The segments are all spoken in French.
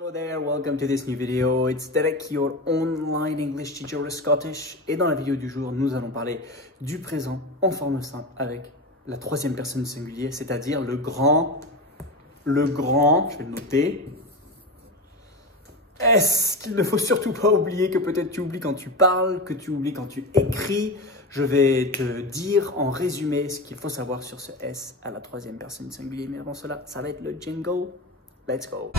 Hello there, welcome to this new video. It's Derek, your online English teacher of Scottish. Et dans la vidéo du jour, nous allons parler du présent en forme simple avec la troisième personne du singulier, c'est-à-dire le grand, je vais le noter, S, qu'il ne faut surtout pas oublier, que peut-être tu oublies quand tu parles, que tu oublies quand tu écris. Je vais te dire en résumé ce qu'il faut savoir sur ce S à la troisième personne du singulier. Mais avant cela, ça va être le jingle. Let's go.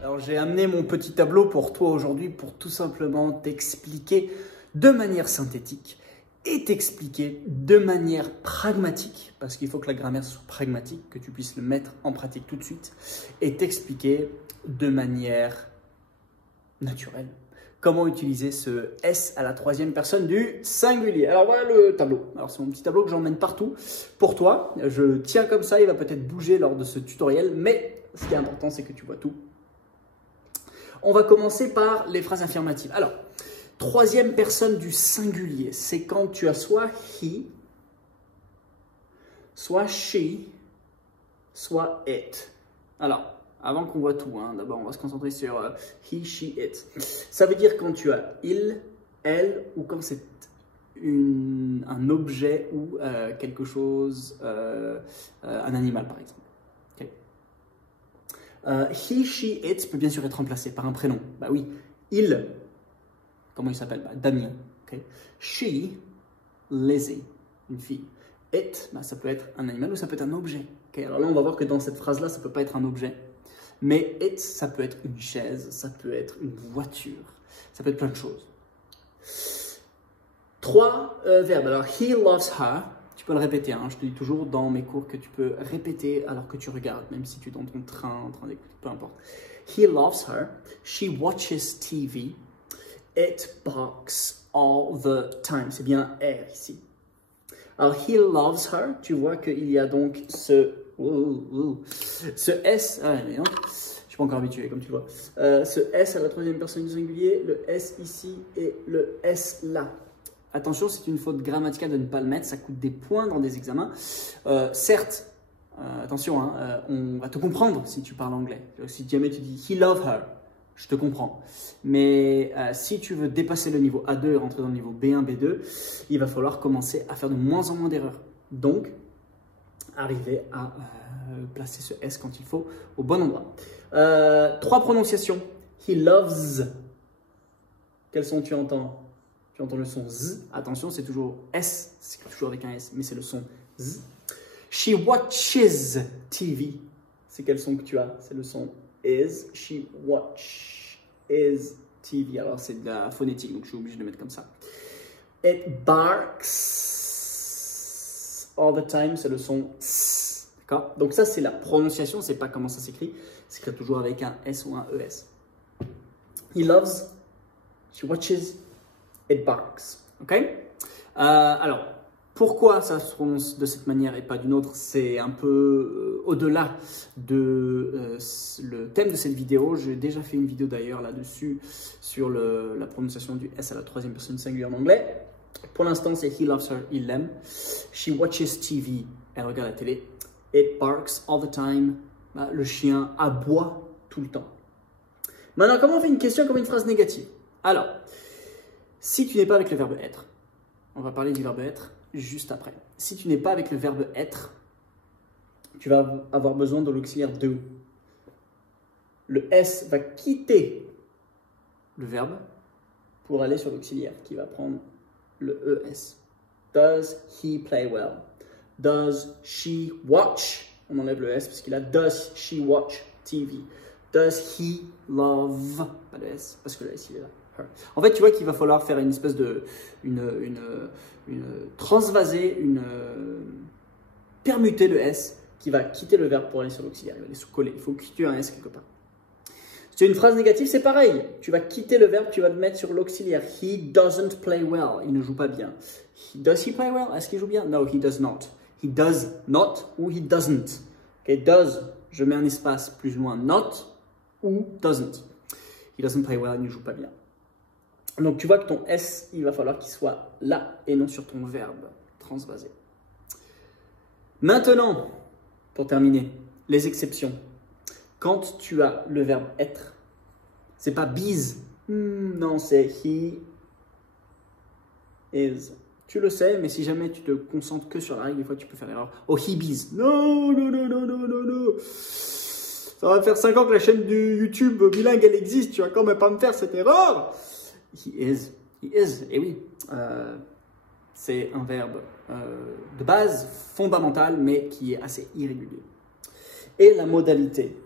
Alors j'ai amené mon petit tableau pour toi aujourd'hui pour tout simplement t'expliquer de manière synthétique et t'expliquer de manière pragmatique, parce qu'il faut que la grammaire soit pragmatique, que tu puisses le mettre en pratique tout de suite, et t'expliquer de manière naturelle comment utiliser ce S à la troisième personne du singulier. Alors voilà le tableau. Alors c'est mon petit tableau que j'emmène partout pour toi. Je tiens comme ça, il va peut-être bouger lors de ce tutoriel, mais ce qui est important, c'est que tu vois tout. On va commencer par les phrases affirmatives. Alors, troisième personne du singulier, c'est quand tu as soit he, soit she, soit it. Alors, avant qu'on voit tout, d'abord on va se concentrer sur he, she, it. Ça veut dire quand tu as il, elle, ou quand c'est un objet ou quelque chose, un animal par exemple. Okay. He, she, it peut bien sûr être remplacé par un prénom. Bah oui, il, comment il s'appelle? Damien. Okay. She, Lizzie, une fille. It, ça peut être un animal ou ça peut être un objet. Okay. Alors là, on va voir que dans cette phrase-là, ça ne peut pas être un objet. Mais it, ça peut être une chaise, ça peut être une voiture, ça peut être plein de choses. Trois verbes. Alors, he loves her. Tu peux le répéter. Je te dis toujours dans mes cours que tu peux répéter alors que tu regardes, même si tu es dans ton train en train d'écouter, peu importe. He loves her. She watches TV. It barks all the time. C'est bien R ici. Alors, he loves her. Tu vois qu'il y a donc ce S. Je ne suis pas encore habitué, comme tu vois. Ce S à la troisième personne du singulier, le S ici et le S là. Attention, c'est une faute grammaticale de ne pas le mettre. Ça coûte des points dans des examens. Certes, attention, on va te comprendre si tu parles anglais. Si jamais tu dis he loves her, je te comprends. Mais si tu veux dépasser le niveau A2 et rentrer dans le niveau B1, B2, il va falloir commencer à faire de moins en moins d'erreurs. Donc, arriver à placer ce S quand il faut au bon endroit. Trois prononciations. He loves. Quel son tu entends? Tu entends le son Z. Attention, c'est toujours S. C'est toujours avec un S, mais c'est le son Z. She watches TV. C'est quel son que tu as? C'est le son is. She watches TV. Alors, c'est de la phonétique, donc je suis obligé de le mettre comme ça. It barks all the time, c'est le son S. D'accord? Donc ça, c'est la prononciation, c'est pas comment ça s'écrit. C'est écrit toujours avec un S ou un ES. He loves, she watches, it barks. Ok? Alors, pourquoi ça se prononce de cette manière et pas d'une autre? C'est un peu au-delà de le thème de cette vidéo. J'ai déjà fait une vidéo d'ailleurs là-dessus sur la prononciation du S à la troisième personne singulière en anglais. Pour l'instant, c'est he loves her, il l'aime. She watches TV, elle regarde la télé. It barks all the time, le chien aboie tout le temps. Maintenant, comment on fait une question comme une phrase négative? Alors, si tu n'es pas avec le verbe être, on va parler du verbe être juste après. Si tu n'es pas avec le verbe être, tu vas avoir besoin de l'auxiliaire do. Le S va quitter le verbe pour aller sur l'auxiliaire qui va prendre le ES. Does he play well? Does she watch? On enlève le S parce qu'il a does she watch TV? Does he love? Pas de S parce que le S il est là. Her. En fait, tu vois qu'il va falloir faire une espèce de transvaser, permuter le S qui va quitter le verbe pour aller sur l'auxiliaire. Il va aller sous-coller. Il faut que tu aies un S quelque part. Si tu as une phrase négative, c'est pareil. Tu vas quitter le verbe, tu vas le mettre sur l'auxiliaire. He doesn't play well. Il ne joue pas bien. Does he play well? Est-ce qu'il joue bien? No, he does not. He does not ou he doesn't. Okay, does, je mets un espace plus loin. Not ou doesn't. He doesn't play well, il ne joue pas bien. Donc tu vois que ton S, il va falloir qu'il soit là et non sur ton verbe transvasé. Maintenant, pour terminer, les exceptions. Quand tu as le verbe être, c'est pas bees. Non, c'est he is. Tu le sais, mais si jamais tu te concentres que sur la règle, des fois tu peux faire l'erreur. Oh, he bees. Non, non, non, non, non, non, non. Ça va faire 5 ans que la chaîne du YouTube bilingue elle existe. Tu vas quand même pas me faire cette erreur. He is. He is. Et oui. C'est un verbe de base fondamental, mais qui est assez irrégulier. Et la modalité.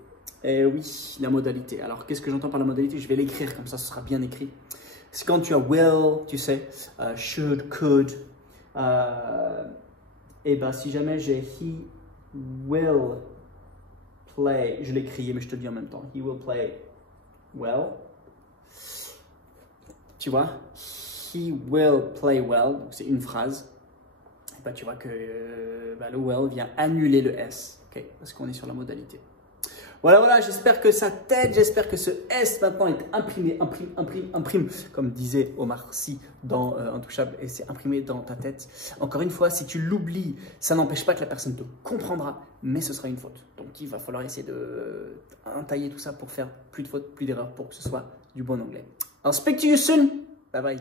Eh oui, la modalité. Alors, qu'est-ce que j'entends par la modalité? Je vais l'écrire, comme ça, ce sera bien écrit. C'est quand tu as will, tu sais, should, could. Et ben, si jamais j'ai he will play, je l'ai écrit, mais je te le dis en même temps. He will play well. Tu vois? He will play well, c'est une phrase. Et ben, tu vois que le well vient annuler le S, okay, parce qu'on est sur la modalité. Voilà, j'espère que ça t'aide, j'espère que ce S maintenant est imprimé, imprime, comme disait Omar Sy dans Intouchable, et c'est imprimé dans ta tête. Encore une fois, si tu l'oublies, ça n'empêche pas que la personne te comprendra, mais ce sera une faute. Donc il va falloir essayer de entailler tout ça pour faire plus de fautes, plus d'erreurs, pour que ce soit du bon anglais. I'll speak to you soon. Bye bye.